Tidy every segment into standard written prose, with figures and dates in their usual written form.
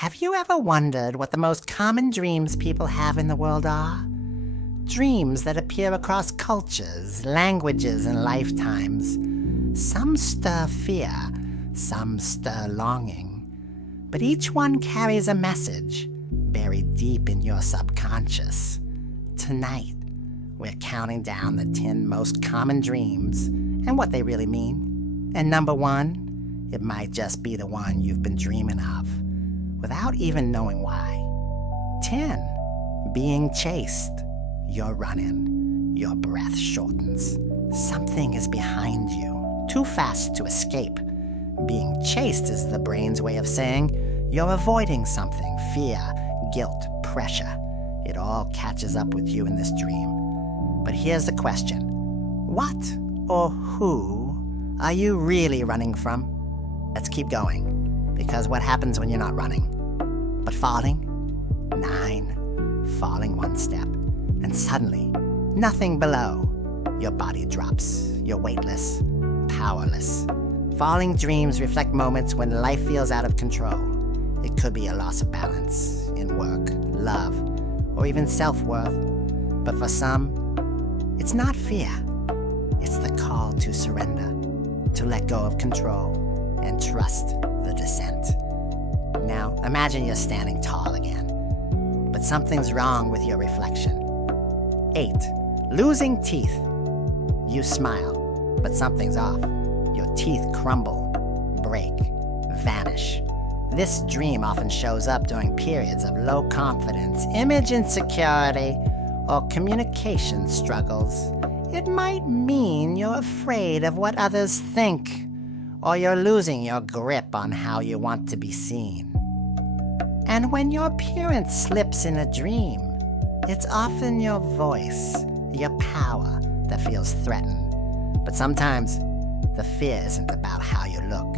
Have you ever wondered what the most common dreams people have in the world are? Dreams that appear across cultures, languages, and lifetimes. Some stir fear, some stir longing. But each one carries a message buried deep in your subconscious. Tonight, we're counting down the 10 most common dreams and what they really mean. And number 1, it might just be the one you've been dreaming of, without even knowing why. 10, being chased. You're running. Your breath shortens. Something is behind you, too fast to escape. Being chased is the brain's way of saying you're avoiding something. Fear, guilt, pressure. It all catches up with you in this dream. But here's the question. What or who are you really running from? Let's keep going, because what happens when you're not running, but falling? 9, falling one step, and suddenly, nothing below. Your body drops. You're weightless, powerless. Falling dreams reflect moments when life feels out of control. It could be a loss of balance in work, love, or even self-worth. But for some, it's not fear. It's the call to surrender, to let go of control, and trust the descent. Now, imagine you're standing tall again, but something's wrong with your reflection. 8, losing teeth. You smile, but something's off. Your teeth crumble, break, vanish. This dream often shows up during periods of low confidence, image insecurity, or communication struggles. It might mean you're afraid of what others think, or you're losing your grip on how you want to be seen. And when your appearance slips in a dream, it's often your voice, your power, that feels threatened. But sometimes, the fear isn't about how you look.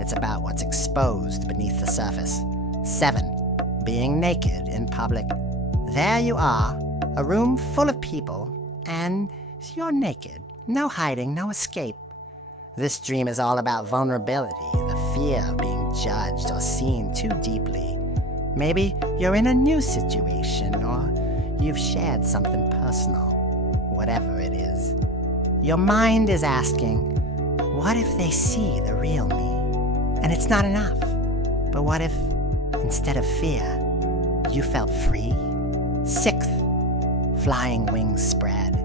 It's about what's exposed beneath the surface. 7, being naked in public. There you are, a room full of people, and you're naked. No hiding, no escape. This dream is all about vulnerability, the fear of being judged or seen too deeply. Maybe you're in a new situation, or you've shared something personal. Whatever it is. Your mind is asking, what if they see the real me? And it's not enough. But what if, instead of fear, you felt free? 6th, flying wings spread.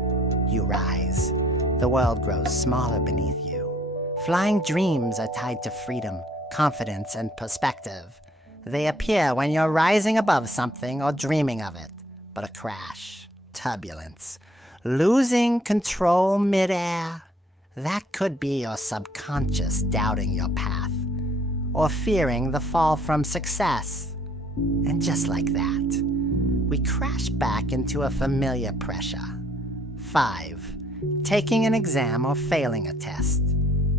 You rise. The world grows smaller beneath you. Flying dreams are tied to freedom, confidence, and perspective. They appear when you're rising above something or dreaming of it. But a crash, turbulence, losing control midair, that could be your subconscious doubting your path, or fearing the fall from success. And just like that, we crash back into a familiar pressure. 5, taking an exam or failing a test.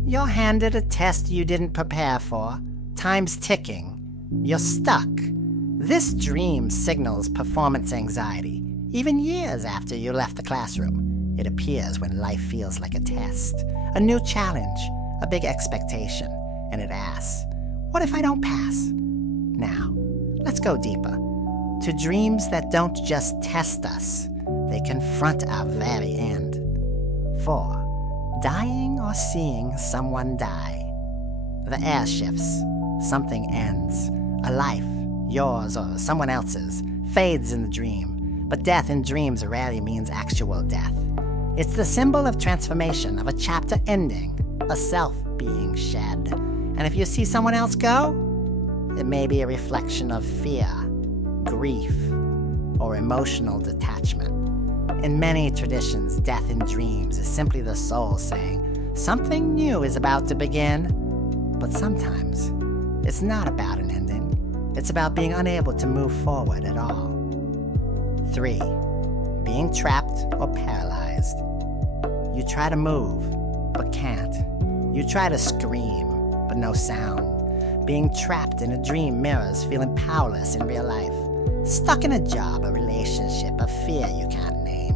You're handed a test you didn't prepare for. Time's ticking. You're stuck. This dream signals performance anxiety. Even years after you left the classroom, it appears when life feels like a test, a new challenge, a big expectation, and it asks, what if I don't pass? Now, let's go deeper, to dreams that don't just test us, they confront our very end. 4, dying or seeing someone die. The air shifts, something ends, a life, yours or someone else's, fades in the dream. But death in dreams rarely means actual death. It's the symbol of transformation, of a chapter ending, a self being shed. And if you see someone else go, it may be a reflection of fear, grief, or emotional detachment. In many traditions, death in dreams is simply the soul saying, something new is about to begin. But sometimes, it's not about an ending. It's about being unable to move forward at all. 3, being trapped or paralyzed. You try to move, but can't. You try to scream, but no sound. Being trapped in a dream mirrors feeling powerless in real life. Stuck in a job, a relationship, a fear you can't name.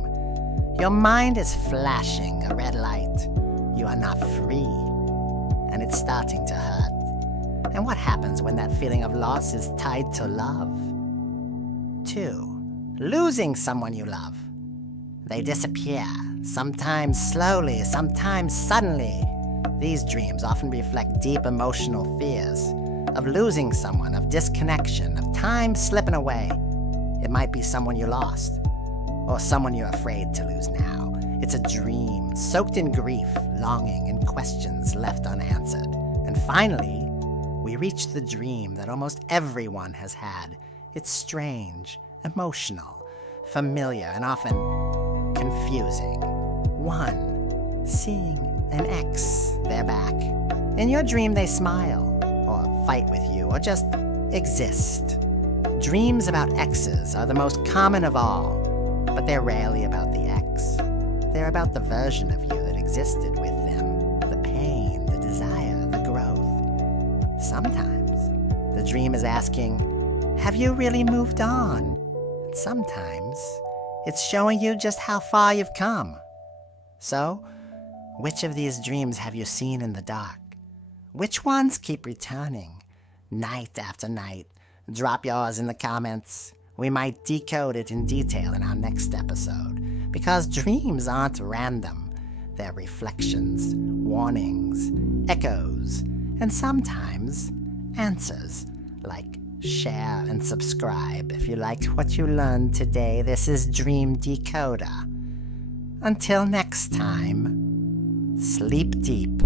Your mind is flashing a red light. You are not free, and it's starting to hurt. And what happens when that feeling of loss is tied to love? 2. Losing someone you love. They disappear, sometimes slowly, sometimes suddenly. These dreams often reflect deep emotional fears of losing someone, of disconnection, of time slipping away. It might be someone you lost, or someone you're afraid to lose now. It's a dream, soaked in grief, longing, and questions left unanswered. And finally, we reach the dream that almost everyone has had. It's strange, emotional, familiar, and often confusing. 1. Seeing an ex. They're back. In your dream, they smile, or fight with you, or just exist. Dreams about exes are the most common of all, but they're rarely about the ex. They're about the version of you that existed with them, the pain, the desire, the growth. Sometimes, the dream is asking, have you really moved on? And sometimes, it's showing you just how far you've come. So, which of these dreams have you seen in the dark? Which ones keep returning, night after night? Drop yours in the comments. We might decode it in detail in our next episode, because dreams aren't random. They're reflections, warnings, echoes, and sometimes answers. Like, share and subscribe if you liked what you learned today. This is Dream Decoder. Until next time, sleep deep.